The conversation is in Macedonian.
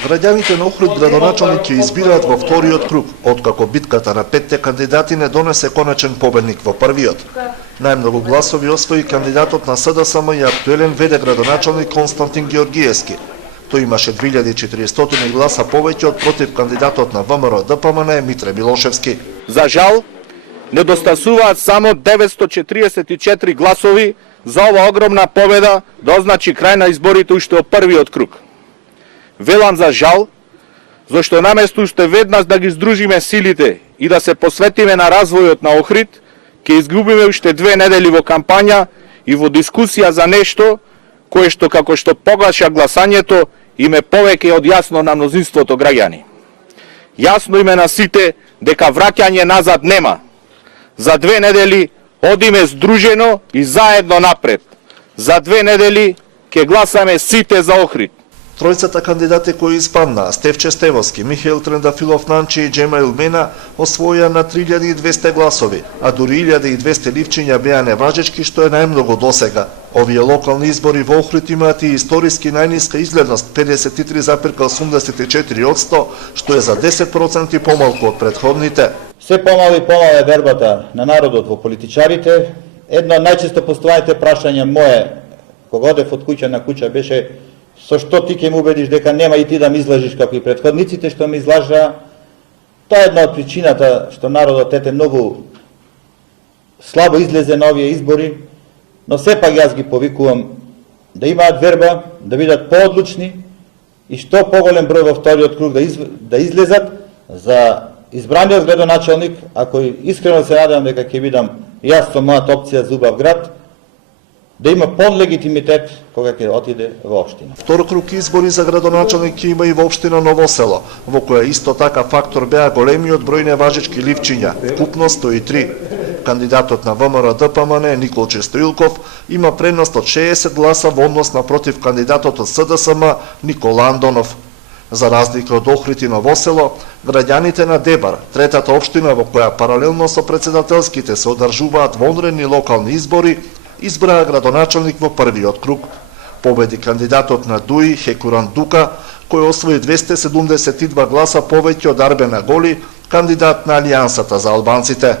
Граѓаните на Охрид градоначалник ќе избираат во вториот круг, откако битката на петте кандидати не донесе конечен победник во првиот. Најмногу гласови освои кандидатот на СДСМ и актуелен ВД градоначалник Константин Георгиевски. Тој имаше 2400 гласа повеќе од против кандидатот на ВМРО ДПМН Митре Милошевски. За жал, недостасуваат само 944 гласови за ова огромна победа да означи крај на изборите уште од првиот круг. Велам за жал, зашто наместо уште веднаш да ги здружиме силите и да се посветиме на развојот на Охрид, ќе изгубиме уште 2 недели во кампања и во дискусија за нешто кое што како што поглаша гласањето им е повеќе од јасно на мнозинството граѓани. Јасно им е на сите дека враќање назад нема. За 2 недели одиме здружено и заедно напред. За 2 недели ќе гласаме сите за Охрид. Тројцата кандидати кои испаднаа, Стефче Стевоски, Михаил Трендафилов Нанчи и Джемаил Мена, освоја на 3200 гласови, а дури 1200 ливчиња беа неважечки, што е најмногу досега. Овие локални избори во Охрид имаат и историски најниска изгледност 53,84%, што е за 10% помалку од претходните. Се помало и помало е вербата на народот во политичарите. Едно од најчесто поставаните прашања мое, кога одев од куќа на куќа, беше со што ти ќе му убедиш дека нема и ти да ми излажиш како и претходниците што ми излажа. Тоа е една од причината што народот ете многу слабо излезе на овие избори, но сепак јас ги повикувам да имаат верба, да бидат поодлучни и што поголем број во вториот круг да излезат за избраниот градоначалник, ако искрено се надевам дека ќе бидам јас со мојата опција за убав град, да има пон легитимитет кога ќе отиде во општина. Втор круг избори за градоначалник ќе има и во општина Ново село, во која исто така фактор беа големиот број неважечки ливчиња, вкупно 103. Кандидатот на ВМРО ДПМН Николче Стоилков има предност од 60 гласа во однос на против кандидатот од СДСМ Никола Андонов. За разлика од Охрид и Ново село, граѓаните на Дебар, третата општина во која паралелно со председателските се одржуваат вонредни локални избори, избраа градоначалник во првиот круг. Победи кандидатот на ДУИ Хекуран Дука, кој освои 272 гласа повеќе од Арбен Аголи, кандидат на Алијансата за албанците.